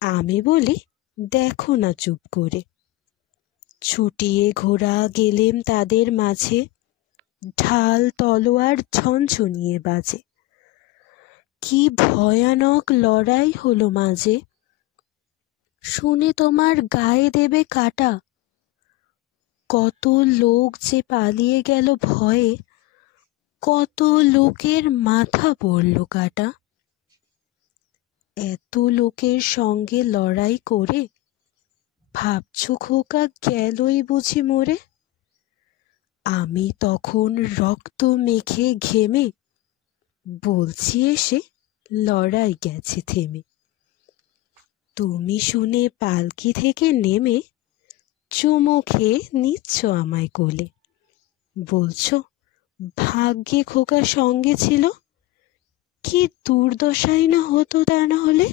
আমি বলি, দেখো না চুপ করে। ছুটিয়ে ঘোড়া গেলেম তাদের মাঝে, ঢাল তলোয়ার ঝনঝনিয়ে বাজে। কি ভয়ানক লড়াই হলো মাঝে, শুনে তোমার গায়ে দেবে কাটা। কত লোক যে পালিয়ে গেল ভয়ে, কত লোকের মাথা পড়ল কাটা। এত লোকের সঙ্গে লড়াই করে ভাবছো খোকা গেলই বুঝি মরে? আমি তখন রক্ত মেখে ঘেমে বলছি এসে, লড়াই গেছে থেমে। তুমি শুনে পালকি থেকে নেমে চুমো খেয়ে নিচ্ছ আমায় কোলে। বলছো, ভাগ্যে খোকা সঙ্গে ছিল, কি দুর্দশাই না হতো তা না হলে।